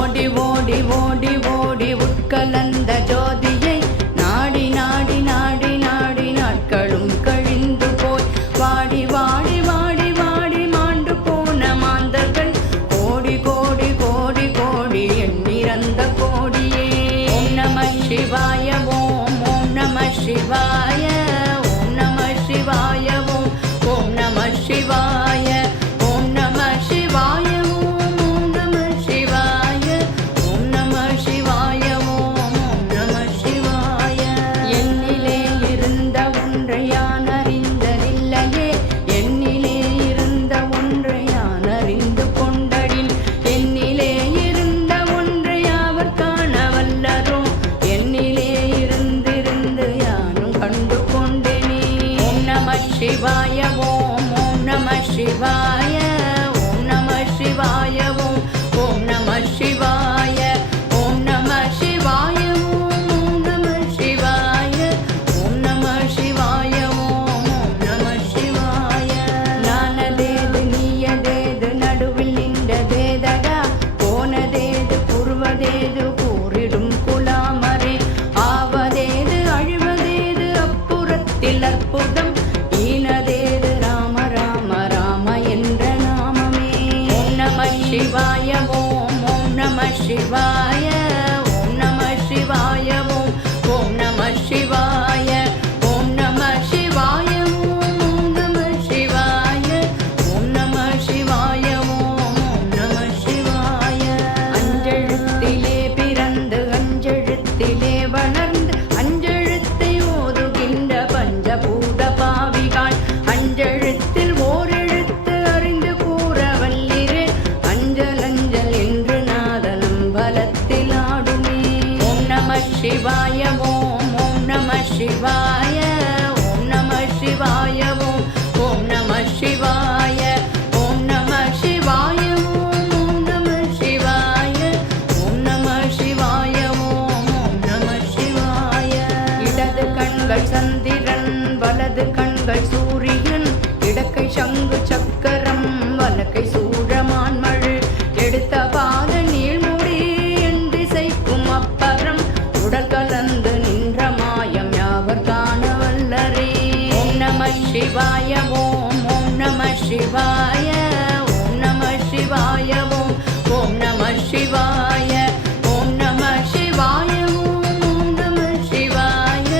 ஓடி ஓடி ஓடி ஓடி உட்கலந்த ஜோதியை நாடி நாடி நாடி நாடி நாட்களும் கழிந்து போய் வாடி வாடி வாடி வாடி மாண்டு போன மாந்தர்கள் கோடி கோடி கோடி கோடி எண்ணிறந்த கோடியே. ஓம் நம சிவாய ஓம் ஓம் நம சிவாய ஓம் நம சிவாய ஓம் ஓம் நம சிவாய ஓம் நம சிவாய சிவாய ஓம் ஓம் நம சிவாய ஓம் நம சிவாய ஓம் ஓம் நம சிவாய ஓம் நம சிவாய ஓம் ஓம் நம சிவாய ஓம் நம சிவாய ஓம் ஓம் நம சிவாய. நானதேது நீயதேது நடுவில் நின்றதேதடா போனதேது புருவதேது கூறிடும் குலாமரே ஆவதேது அழிவதேது அப்புறத்தில் அற்புதம் ஈனதேது ராம ராம ராம என்ற நாமமே. ஓம் நம சிவாய ஓம் ஓம் நம சிவாய ஓம் நம சிவாய ஓம் ஓம் நம சிவாய ஓம் நம சிவாய ஓம் ஓம் நம சிவாய ஓம் நம சிவாய ஓம் ஓம் நம சிவாய. அஞ்செழுத்திலே பிறந்து அஞ்செழுத்திலே வளர்ந்து அஞ்செழுத்தை ஓதுகின்ற பஞ்சபூத பாவிகாள் அஞ்செழுத்தில் ஓரெழுத்து அறிந்து கூற வல்லிரே அஞ்சல் அஞ்சல் என்று நாதனம் பலத்தில் ஆடுமே. ஓம் நம சிவாய ஓம் ஓம் நம சிவாய ஓம் நம சிவாய ஓம் ஓம் நம சிவாய ஓம் நம சிவாய ஓம் ஓம் நம சிவாய ஓம் நம சிவாய ஓம் ஓம் நம சிவாய. இடது கண்கள் சந்திரன் வலது கண்கள் சூரியன் இடக்கை சங்கு சக்கரம் வலக்கை சூழமான்மழு எடுத்த பாத நீள்முடி என் திசைக்கும் அப்பறம் உடல் கலந்து நின்ற மாயம் யாவர் காண வல்லரே. ஓம் நம சிவாய ஓம் ஓம் நம சிவாய ஓம் நம சிவாய ஓம் ஓம் நம சிவாய ஓம் நம சிவாய ஓம் ஓம் நம சிவாய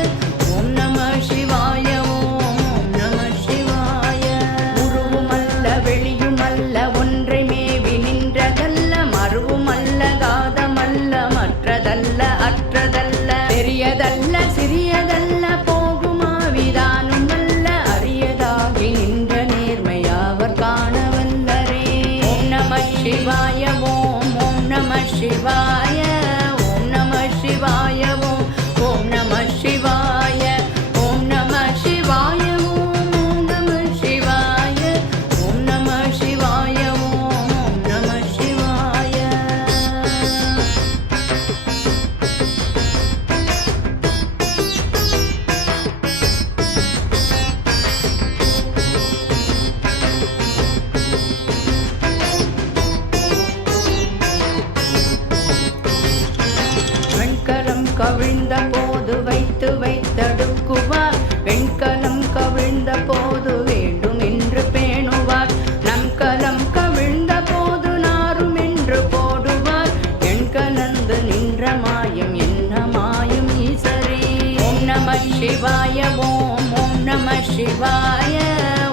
ஓம் நம சிவாய ஓம் ஓம் நம சிவாய. உருவுமல்ல வெளியுமல்ல ஒன்றை மேவி நின்றதல்ல மறுவுமல்ல காதமல்ல மற்றதல்ல அற்றதல்ல பெரியதல்ல சிறியதல்ல போகுமாவிதானும் அல்ல அரியதாகி நின்ற நேர்மையாவர் காண வல்லரே. ஓம் நம சிவாய ஓம் ஓம் நம சிவாய ஓம் நம சிவாய ஓம் ஓம் நம சிவாய ஓம் நம சிவாய ஓம் ஓம் நம சிவாய ஓம் நம சிவாய ஓம் ஓம் நம சிவாய. வெண்கலம் கவிழ்ந்த போது வைத்து வைத்தடுக்குவார் வெண்கலம் கவிழ்ந்த போது வேண்டும் என்று பேணுவார் நன்கலம் கவிழ்ந்த போது நாரும் என்று போடுவார் எண் கலந்து நின்ற மாயம் என்ன மாயும் ஈசரே. ஓம் நம சிவாய ஓம் ஓம் நம சிவாய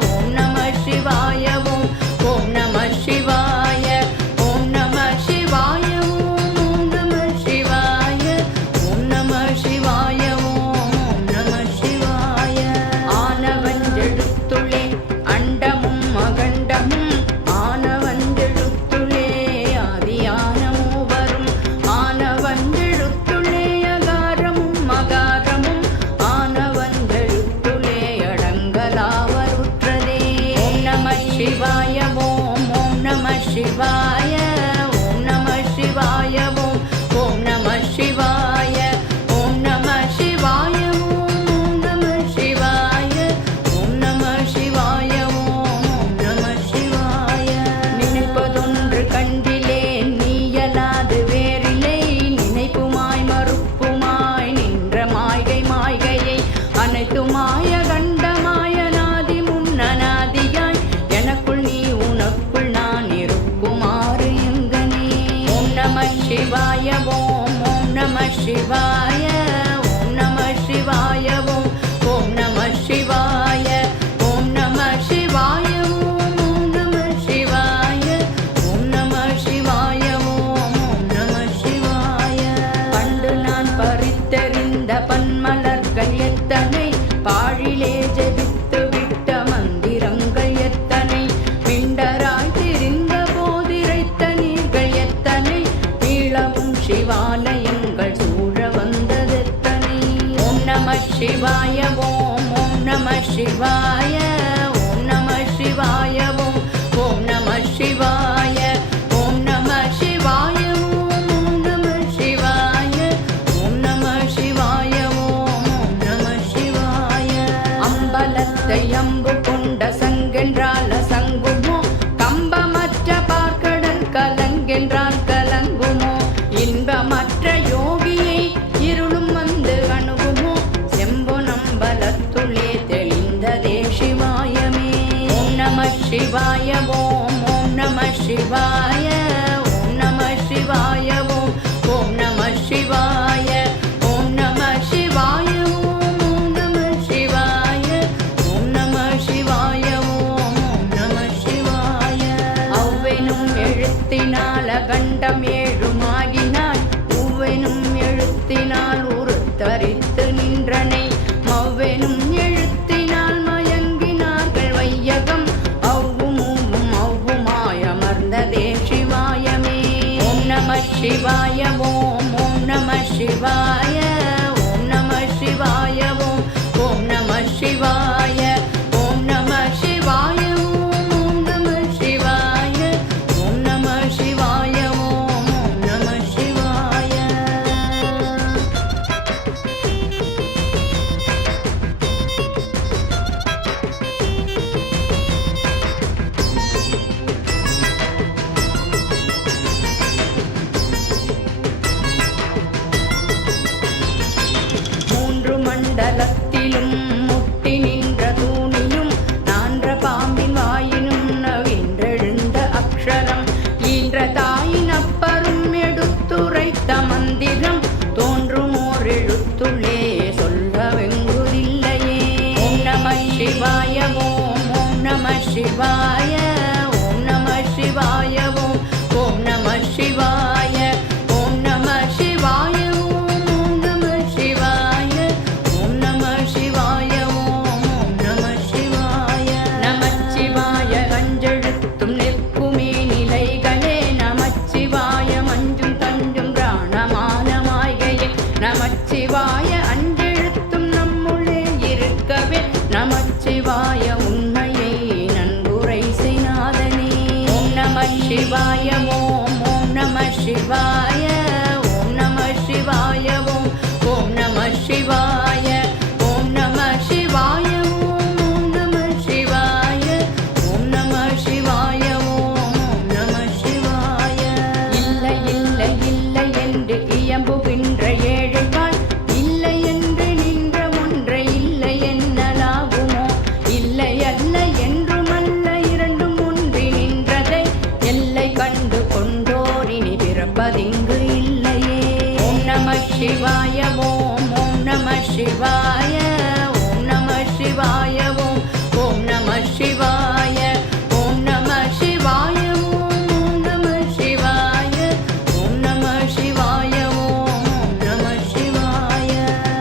ஓம் நம சிவாய ஓம் ஓம் நம சிவாய ஓம் நம சிவாய ஓம் ஓம் நம சிவாய ஓம் நம சிவாய ஓம் ஓம் நம சிவாய. ஆனவஞ்செழுத்துளே அண்டமும் அகண்டமும் ஆனவஞ்செழுத்துளே ஆதியான மூவரும் ஆனவஞ்செழுத்துளே அகாரமும் மகாரமும் ஆனவஞ்செழுத்துளே அடங்கலாவருற்றதே. ஓம் நம சிவாய ஓம் ஓம் நம சிவாய ஓம் நம சிவாய ஓம் ஓம் நம சிவாய ஓம் நம சிவாய ஓம் ஓம் நம சிவாய ஓம் நம சிவாய ஓம் ஓம் நம சிவாய. நினைப்பதொன்று கண்டிலே நீயலாது வே சிவாய ஓம் ஓம் நம சிவாய ஓம் நம சிவாய ஓம் ஓம் நம சிவாய ஓம் நம சிவாய ஓம் ஓம் நம சிவாய ஓம் நம சிவாய ஓம் ஓம் நம சிவாய. பண்டு நான் பறித்தெறிந்த பன்மலர்கள் எத்தனை, பாழிலே ஜெபித்து விட்ட மந்திரங்கள் எத்தனை, மிண்டராய் திரிந்த போதிரைத்த நீர்கள் எத்தனை, மீளவும் சிவாலயங்கள் சூழ வந்ததெத்தனை. ஓம் நம சிவாய ஓம் ஓம் நம சிவாய ஓம் நம சிவாய ஓம் ஓம் நம சிவாய ஓம் நம சிவாய ஓம் ஓம் நம சிவாய ஓம் நம சிவாய ஓம் ஓம் நம சிவாய. அம்பலத்தை அம்பு கொண்ட சங்கென்றால் சங்குமோ, கம்பமற்ற பார்க்கடல் கலங்கென்றால் கலங்குமோ, இன்பமற்ற யோகியை இருளும் வந்து அணுகுமோ, செம்பொனம்பலத்துள்ளே தெளிந்ததே சிவாயமே. ஓம் நம சிவாய ஓம் ஓம் நம சிவாய ஓம் நம சிவாய ஓம் ஓம் நம சிவாய ஓம் நம சிவாய ஓம் ஓம் நம சிவாய ஓம் நம சிவாய ஓம் ஓம் நம சிவாய. ஒவ்வெனும் எழுத்தினால் அகண்டம் ஏழுமாகினாள், ஒவ்வெனும் எழுத்தினால் உருத்தரித்து நின்றனை, மவ்வெனும் எழுத்தினால் மயங்கினார்கள் வையகம், அவ்வும் ஊவும் அவ்வுமாய் அமர்ந்ததே சிவாயமே. ஓம் நம சிவாய ஓம் ஓம் நம சிவாய ஓம் நம சிவாய ஓம் ஓம் நம சிவாய ஓம் நம சிவாய ஓம் ஓம் நம சிவாய ஓம் நம சிவாய ஓம் ஓம் நம சிவாய. மூன்று மண்டலத்திலும் முட்டி நின்ற தூணியும், நான்ற பாம்பின் வாயினும் நவின்றெழுந்த அக்ஷரம், ஈன்ற தாயின் அப்பரும் எடுத்துரைத்த மந்திரம், தோன்றுமோர் எழுத்துள்ளே சொல்ல வெங்குதில்லையே. ஓம் நம சிவாய ஓம் ஓம் நம சிவாய ஓம் நம சிவாய ஓம் ஓம் நம சிவாய ஓம் நம சிவாய ஓம் ஓம் நம சிவாய ஓம் நம சிவாய ஓம் ஓம் நம சிவாய. நமச்சிவாய அஞ்செழுத்தும் நிற்குமே நிலைகளே, நமச்சிவாய மஞ்சும் தஞ்சும் பிராணமானமாய்கையே, நமச்சிவாய அஞ்செழுத்தும் நம்முள்ளே இருக்கவே, நமச்சிவாய உண்மையை நன்குரை செய்நாதனே. ஓம் நம சிவாய ஓம் ஓம் நம சிவாய ஓம் நம சிவாய ஓம் ஓம் நம சிவாய ஓம் நம சிவாய ஓம் ஓம் நம சிவாய ஓம் நம சிவாய ஓம் ஓம் நம சிவாய. இல்லை இல்லை இல்லை என்று இயம்புகின்ற ஏழைகள், இல்லை என்று நின்ற ஒன்றை இல்லை என்னலாகுமோ, இல்லை அல்ல என்றுமல்ல இரண்டும் ஒன்றி நின்றதை, எல்லை கண்டு கொண்டோரினி பிறப்பதிங்கு இல்லையே. ஓம் நம சிவாய ஓம் ஓம் நம சிவாய ஓம் நம சிவாய ஓம் ஓம் நம சிவாய ஓம் நம சிவாய ஓம் ஓம் நம சிவாய ஓம் நம சிவாய ஓம் ஓம் நம சிவாய.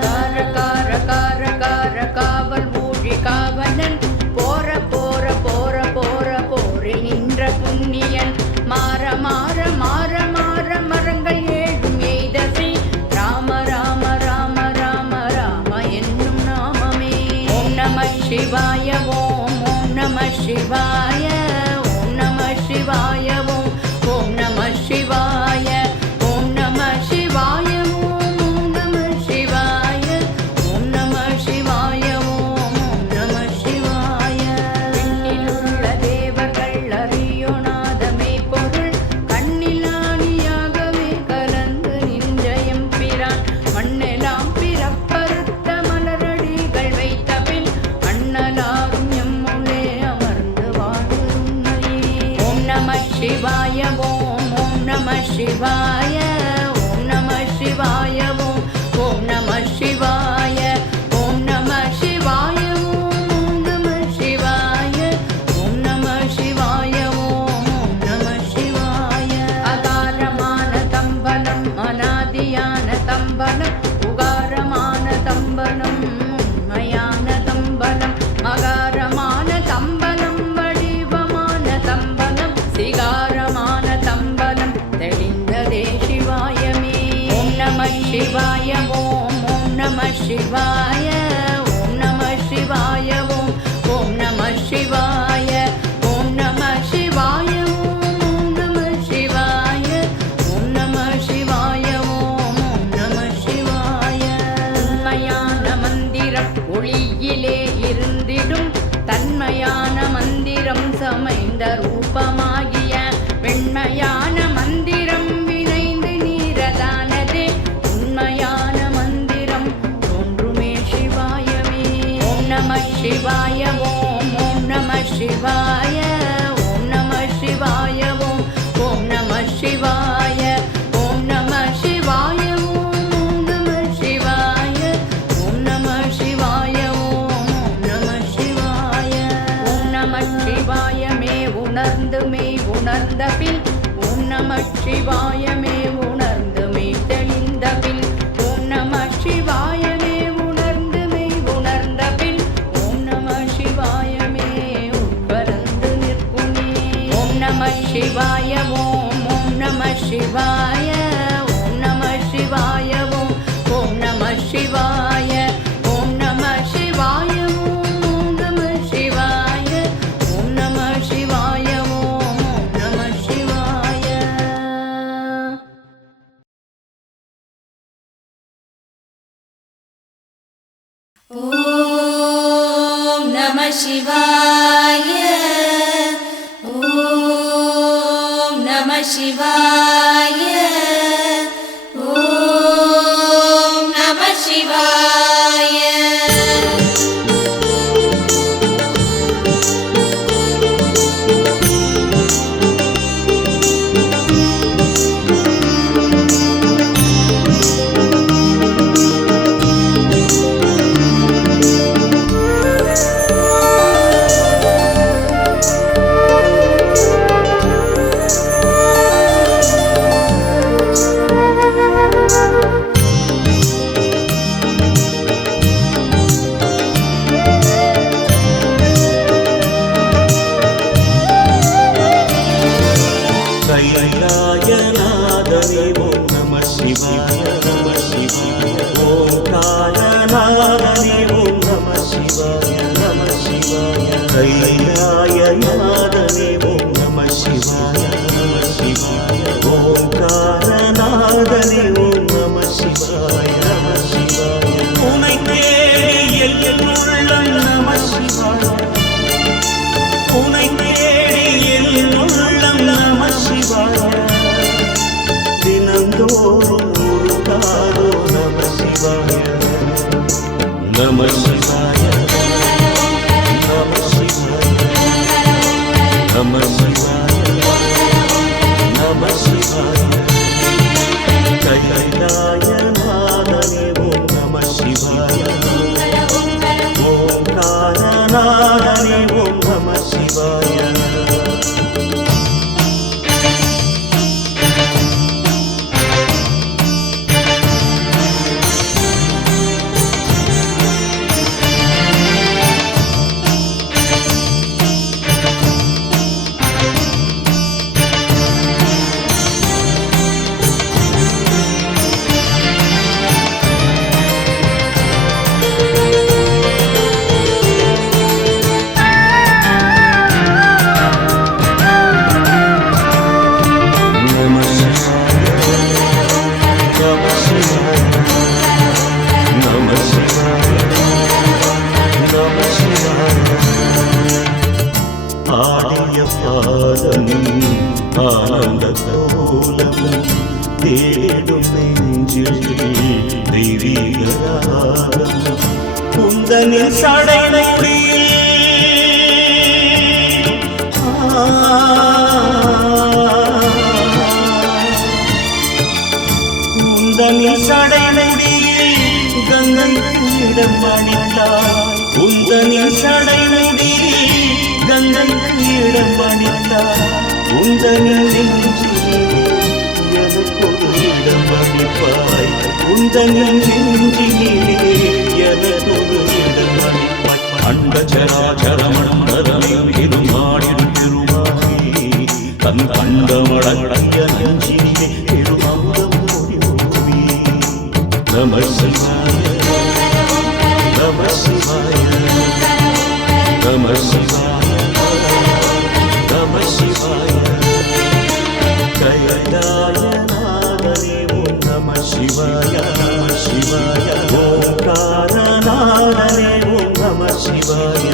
கார கார கார கார காவல் ஊழி காவலன், போற போற போற போற போரில் நின்ற புண்ணியன், மாற மாற மாற மாற மரங்கள் ஏழும் எய்தசை, ராம ராம ராம ராம ராம என்னும் நாமமே. ஓம் நம சிவாய ஓம் ஓம் நம சிவாய ஓம் நம சிவாய ஓம் ஓம் நம சிவாய ஓம் நம சிவாய ஓம் ஓம் நம சிவாய ஓம் நம சிவாய ஓம் ஓம் நம சிவாய. விண்ணிலுள்ள தேவர்கள் அறியோனாதமே பொருள், கண்ணிலானியாகவே கலந்து நின்ற எம்பிரான், மண்ணெலாம் பிறப்பறுத்த மலரடிகள் வைத்த பின், அண்ணலாரும் எம்முள்ளே அமர்ந்து வாழும் உண்மையே. ஓம் நம சிவாய ஓம் ஓம் நம சிவாய சிவாய ஓம் ஓம் நம சிவாய ஓம் நம சிவாய ஓம் நம சிவாய ஓம் நம சிவாய ஓம் நம சிவாய அகாரமான தம்பனம் அநாதியான தம்பனம் உகாரமான தம்பனம் உண்மையான தம்பனம் மகாரமான தம்பனம் வடிவமான தம்பனம் சிகாரமான தம்பனம் தெளிந்ததே சிவாயமே ஓம் நம சிவாய ஓம் ஓம் நம சிவாய ஓம் நம சிவாய ஓம் ஓம் நம சிவாய ஓம் நம சிவாய ஓம் நம சிவாய ஓம் நம சிவாய ஓம் நம சிவாய உண்மையான மந்திரம் ஒளியிலே இருந்திடும் தன்மையான மந்திரம் சமைந்த ரூபமாகிய வெண்மையான மந்திரம் வினைந்து நீரதானதே உண்மையான மந்திரம் தோன்றுமே சிவாயமே ஓம் நம சிவாய ஓம் ஓம் நம சிவாய ஓம் நம சிவாய ஓம் ஓம் நம சிவாய ஓம் நம சிவாய ஓம் நம சிவாய ஓம் நம சிவாய ஓம் நம சிவாய ஓம் நம சிவாயமே உணர்ந்துமே உணர்ந்த பின் ஓம் நம சிவாயமே உணர்ந்துமே தெளிந்த பின் ஓம் நம சிவாயமே உணர்ந்துமே உணர்ந்த பின் ஓம் நம சிவாயமே உட்பரந்து நிற்குமே ஓம் நம சிவாய ஓம் ஓம் நம சிவாய ஓம் நம சிவாய ஓம் ஓம் நம சிவாய ஓம் நம சிவாய ஓம் நம சிவாய ஓம் நம சிவாய ஓம் நம சிவாய ஓம் நம சிவாய ஓம் நம சிவாய ஓம் நம சிவாய கைலாயநாதனே ஓம் நம சிவாய நம சிவாய ஓங்காரநாதனே ஓம் நம சிவாய நம சிவாய கைலாயநாதனே ஓம் நம சிவாய நம சிவாய ஓங்காரநாதனே ஓம் நம சிவாய நம சிவாய உனை தேடி என் உள்ளம் நம சிவாய உனை தேடி என் உள்ளம் நம சிவாய தினந்தோறும் உருகாதோ நம சிவாய நம சிவாய நம சிவாய நம சிவாய நம சிவாய கைலாயநாதனே ஓம் நம சிவாய ஓங்காரநாதனே ஓம் நம சிவாய ஆடிய பாதம் ஆனந்த கோலம் தேடும் நெஞ்சில் தெய்வீகராகம் குந்தனின் சடைமுடியில் உந்தனின் சடைமுடியில் கங்கைக்கு இடம் அளித்தாய் உந்தனின் சடைமுடியில் கங்கைக்கு இடம் அளித்தாய் உந்தனின் நெஞ்சிலே எனக்கொரு இடம் அளிப்பாய் உந்தனின் நெஞ்சிலே எனக்கொரு இடம் அளிப்பாய் அண்டச்சராச்சரமண்டலமே இருமாடிடும் திருமாகி தன் கண்டமடங்கிய நெஞ்சிலே பெருமமுதம் ஓடி ஓடி நம சிவாய நம சிவாய நம சிவாய நம சிவாய கைலாயநாதனே ஓம் நம சிவாய நம சிவாய ஓம்காரநாதனே ஓம் நம சிவாய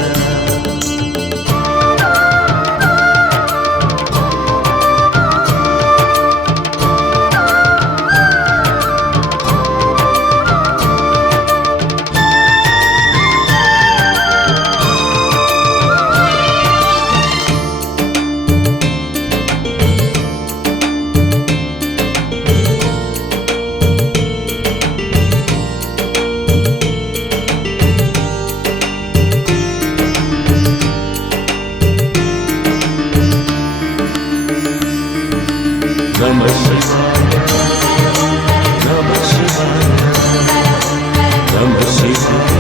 நம சிவாய நம சிவாய நம சிவாய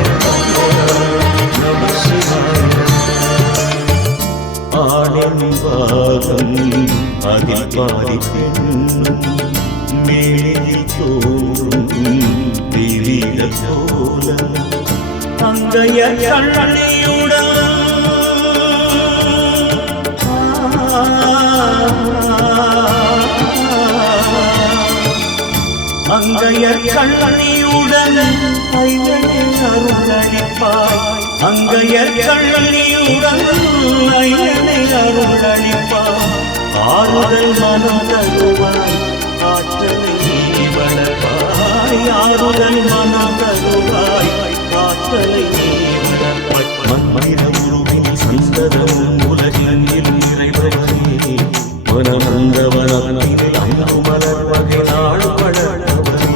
நம சிவாய ஆடம்பாகம் அதில் பாதி பெண்ணும் மேலே தோறும் தெரியல போல அங்கைய கண்ணியுடன் அங்கையர் கண்ணியுடன் ஐயனே அருளளிப்பாய் அங்கையர் கண்ணியுடன் ஐயனே அருளளிப்பாய் ஆறுதல் மனம் தருவாய் ஆற்றலை நீ வளர்ப்பாய் ஆறுதல் மனம் தருவாய் ஆற்றலை நீ வளர்ப்பாய் மன்மயிர உருவில் சந்ததம் உலகில் நிறைவரே மனமந்தவனில் அங்கு மலர் வகை நாள் வளர்ந்தவரே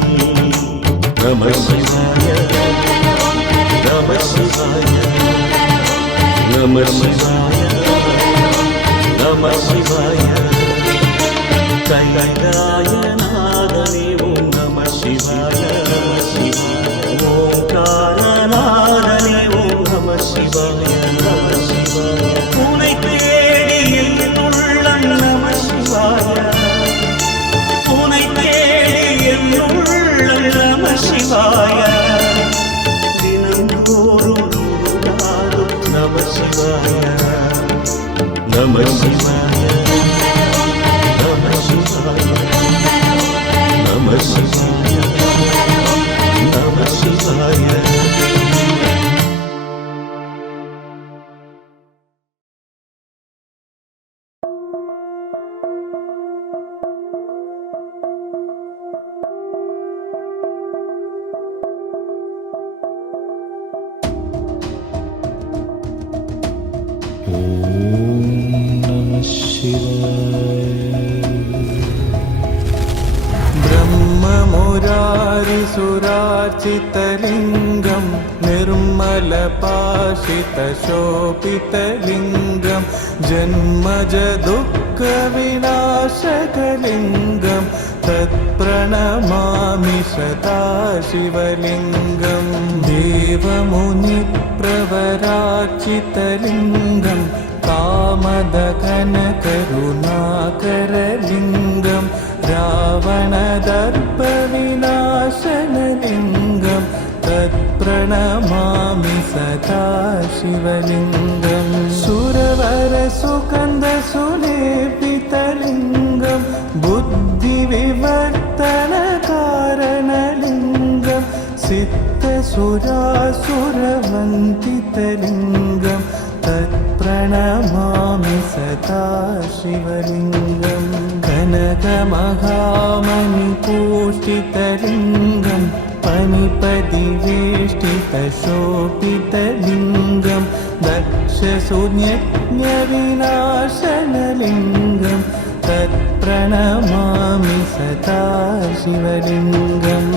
நம சிவாய நம சிவாய நம சிவாய நம சிவாய கைலாயநாதனே ஓம் நம சிவாய நம சிவாய ஓம்காரநாதனே ஓம் நம சிவாய நம சிவாய உனை தேடி என் உள்ளம் நம சிவாய உனை தேடி என் உள்ளம் நம சிவாய தினந்தோறும் நம சிவாய நம சிவாய நம சிவாய நம சிவாய நம சிவாய ब्रह्ममुरारिसुरार्चितलिङ्गं निर्मलपाशितशोभितलिङ्गं जन्मजदुःखविनाशकलिङ्गं तत्प्रणमामि सदा शिवलिङ्गं देवमुनिप्रवरार्चितलिङ्गं कामदकनकरुणाकरलिङ्गं रावणदर्पविनाशनलिङ्गं तत्प्रणमामि सदा शिवलिङ्गं सुरवरसुगन्धसुलेपितलिङ्गं बुद्धिविवर्तनकारणलिङ्गं सिद्धसुरासुरवन्दितलिङ्गं तत्प्रणमामि सदा शिवलिङ्गं कनकमहामणिपूषितलिङ्गं पनिपदिवेष्टितशोभितलिङ्गं दक्षशून्यज्ञविनाशनलिङ्गं तत्प्रणमामि सदा शिवलिङ्गम्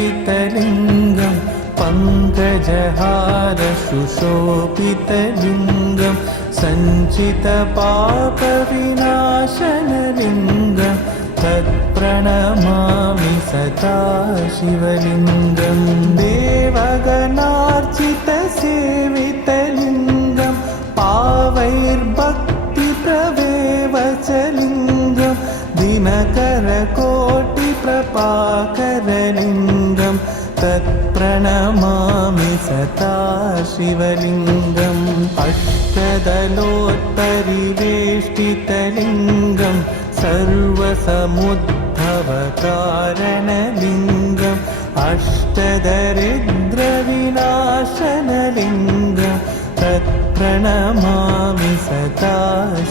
कुङ्कुमचन्दनलेपितलिङ्गं पङ्कजहारशुशोभितलिङ्गं सञ्चितपापविनाशनलिङ्गं तत्प्रणमामि सदा शिवलिङ्गं देवगणार्चितसेवितलिङ्गं पावैर्भक्तिप्रवेवचलिङ्गं दिनकरकोटिप्रभाकरलिङ्गं तत्प्रणमामि सदा शिवलिङ्गम् अष्टदलोत्परिवेष्टितलिङ्गं सर्वसमुद्भवकारणलिङ्गम् अष्टदरिद्रविनाशनलिङ्गं तत्प्रणमामि सदा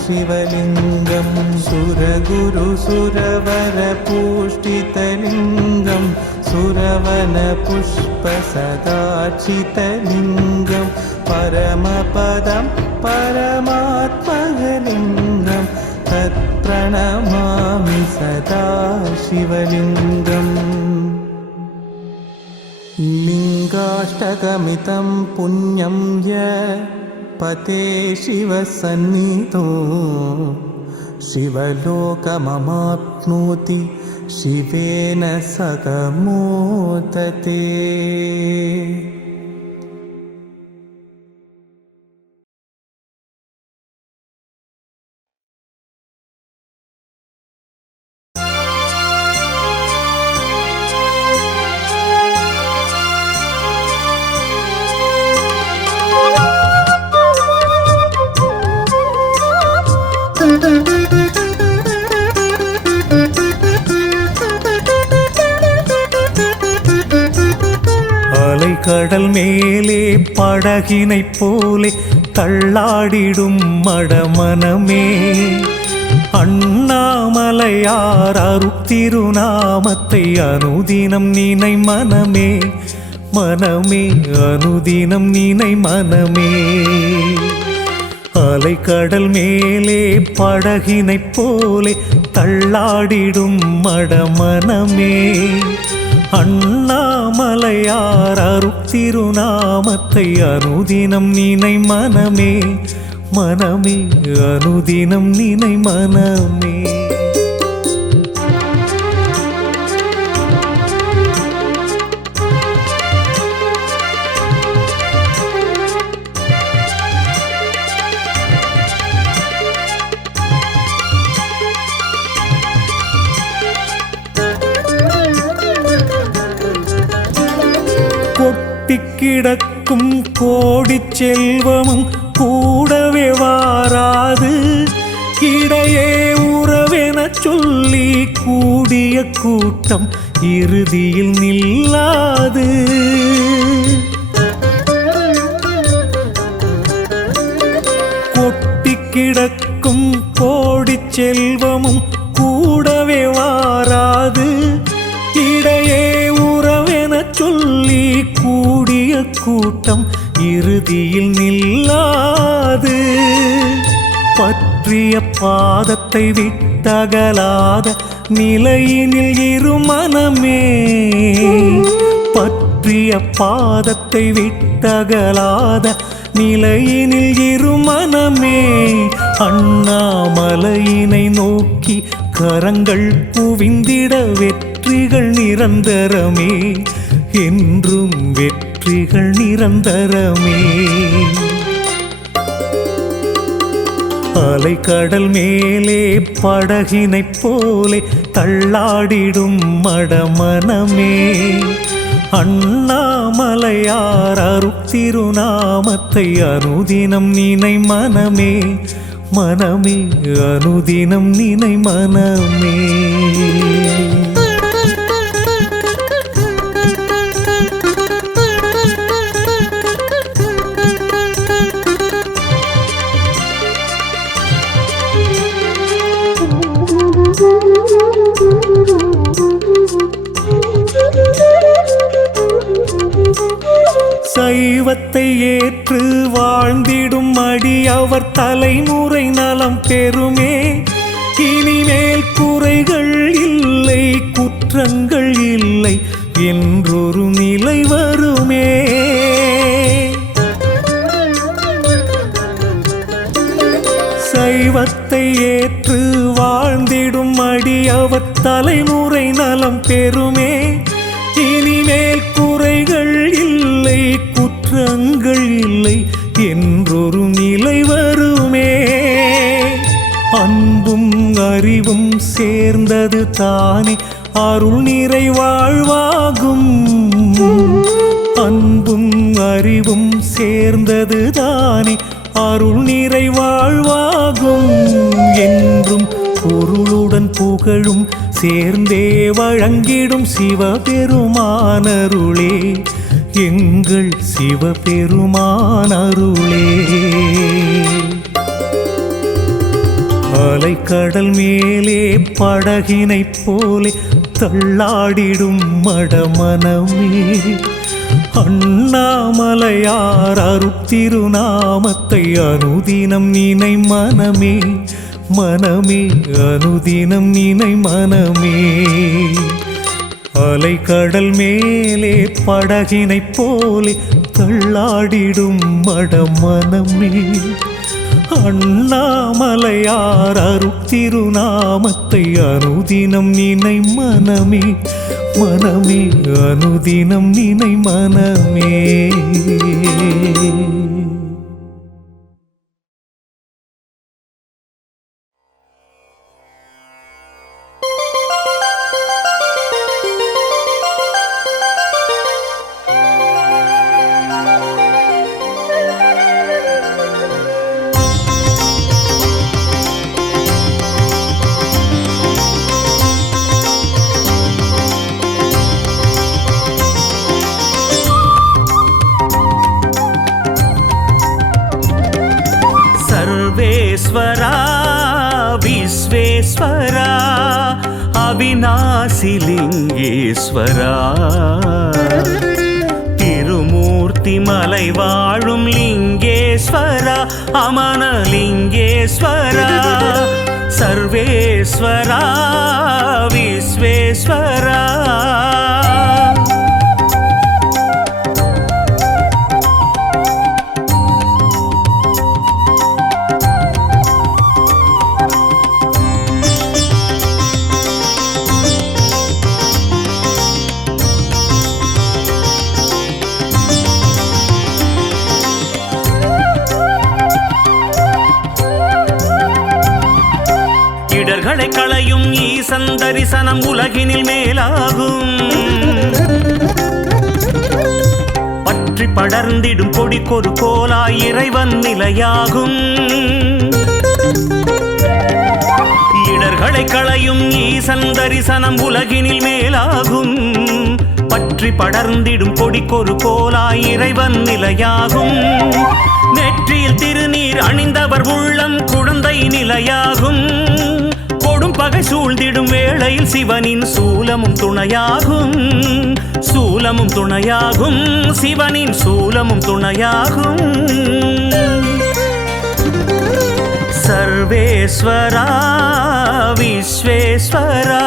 शिवलिङ्गं सुरगुरुसुरवरपूष्टितलिङ्गं सुरवनपुष्पसदाचितलिङ्गं परमपदं परमात्मलिङ्गं तत्प्रणमामि सदा शिवलिङ्गम् लिङ्गाष्टकमितं पुण्यं य पते शिवसन्निधौ शिवलोकममाप्नोति शिवेन सकमोदते கடல் மேலே படகினைப் போலே தள்ளாடிடும் மடமனமே அண்ணாமலையார் அருட்திருநாமத்தை அனுதினம் நினை மனமே மனமே அனுதினம் நினை மனமே அலைக்கடல் மேலே படகினைப் போலே தள்ளாடிடும் மடமனமே அண்ணாமலையார் அருட்திருநாமத்தை அனுதினம் நினை மனமே மனமே அனுதினம் நினை மனமே கிடக்கும் கோடி செல்வமும் கூடவே வாராது இடையே உறவென சொல்லி கூடிய கூட்டம் இறுதியில் நில்லாது கொட்டி கிடக்கும் கோடி செல்வமும் கூடவே வாராது இடையே உறவென சொல்லி கூடிய கூட்டம் இறுதியில் நில்லாது பற்றிய பாதத்தை விட்டகலாத நிலையினில் இரு மனமே பற்றிய பாதத்தை விட்டகலாத நிலையினில் இரு மனமே அண்ணாமலையினை நோக்கி கரங்கள் குவிந்திட வெற்றிகள் நிரந்தரமே என்றும் வெற்றிகள் நிரந்தரமே அலைக்கடல் மேலே படகினைப் போலே தள்ளாடிடும் மடமனமே அண்ணாமலையார் அருட்திருநாமத்தை அனுதினம் நினை மனமே மனமே அனுதினம் நினை மனமே. சைவத்தை ஏற்று வாழ்ந்திடும் அடியவர் தலைமுறை நலம் பெறுமே. இனிமேல் குறைகள் இல்லை குற்றங்கள் இல்லை என்றொரு நிலை வருமே. சைவத்தை ஏற்று வாழ்ந்திடும் அடியவர் தலைமுறை நலம் பெறுமே. இனிமேல் குறைகள் இல்லை குற்றங்கள் இல்லை என்றொரு நிலை வருமே. அன்பும் அறிவும் சேர்ந்தது தானே அருள் நிறை வாழ்வாகும். அன்பும் அறிவும் சேர்ந்தது தானே அருள் நிறை வாழ்வாகும். என்றும் பொருளுடன் புகழும் சேர்ந்தே வழங்கிடும் சிவபெருமானருளே எங்கள் சிவபெருமானருளே. அலைக்கடல் மேலே படகினைப் போலே தள்ளாடிடும் மடமனமே. அண்ணாமலையார் அருட்திருநாமத்தை அனுதினம் நினை மனமே. மனமே அனுதினம் நினை மனமே. அலைக்கடல் மேலே படகினைப் போலே தள்ளாடிடும் மடமனமே. அண்ணாமலையார் அருட்திருநாமத்தை அனுதினம் நினை மனமே. மனமே அனுதினம் நினை மனமே. सर्वेश्वरा विश्वेश्वरा अविनाशिलिङ्गेश्वरा तिरुमूर्ति मलै वाழும் लिङ्गेश्वरा अमनलिङ्गेश्वरा सर्वेश्वरा विश्वेश्वरा இடர்களை களையும் ஈசன் தரிசனம் உலகினில் மேலாகும். பற்றி படர்ந்திடும் கொடிக்கொரு கோலாய் இறைவன் நிலையாகும். இடர்களை களையும் ஈசன் தரிசனம் உலகினில் மேலாகும். பற்றி படர்ந்திடும் கொடிக்கொரு கோலாய் இறைவன் நிலையாகும். நெற்றியில் திருநீர் அணிந்தவர் உள்ளம் குழந்தை நிலையாகும். கொடும் பகை சூழ்ந்திடும் வேளையில் சிவனின் சூலமும் துணையாகும். சூலமும் துணையாகும் சிவனின் சூலமும் துணையாகும். सर्वेश्वरा विश्वेश्वरा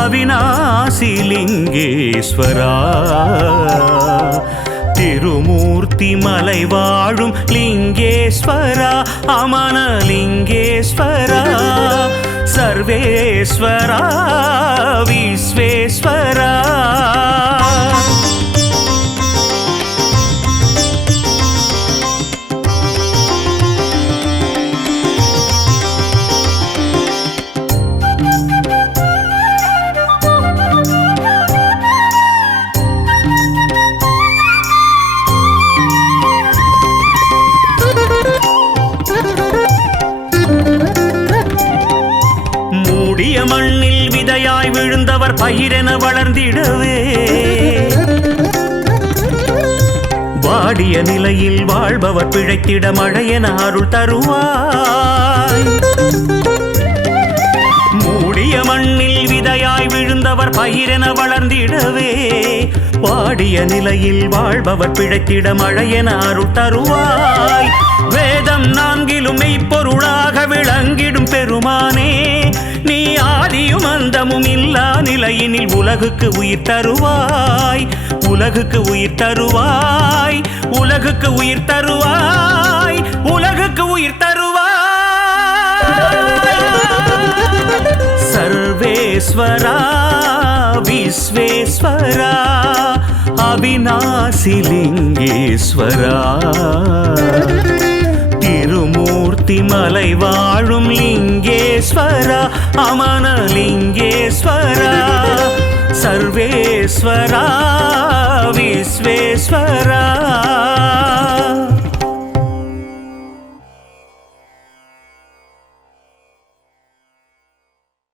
अविनाशिलिङ्गेश्वरा तिरुमूर्ति मलै वाழும் लिङ्गेश्वरा अमनलिङ्गेश्वरा सर्वेश्वरा विश्वेश्वरा மூடிய மண்ணில் விதையாய் விழுந்தவர் பயிரென வளர்ந்திடவே வாடிய நிலையில் வாழ்பவர் பிழைத்திட மழையென அருள் தருவாய் மூடிய மண்ணில் விதையாய் விழுந்தவர் பயிரென வளர்ந்திடவே வாடிய நிலையில் வாழ்பவர் பிழைத்திட மழையென அருள் தருவாய் வேதம் நான்கிலும் மெய்ப்பொருளாக விளங்கிடும் பெருமானே நீ ஆதியும் அந்தமும் இல்லா நிலையினில் உலகுக்கு உயிர் தருவாய் உலகுக்கு உயிர் தருவாய் உலகுக்கு உயிர் தருவாய் உலகுக்கு உயிர் தருவாய் சர்வேஸ்வரா விஸ்வேஸ்வரா அவிநாசி லிங்கேஸ்வரா திருமூர்த்தி மலை வாழும் லிங்கேஸ்வரா அமன லிங்கேஸ்வரா சர்வேஸ்வரா விஸ்வேஸ்வரா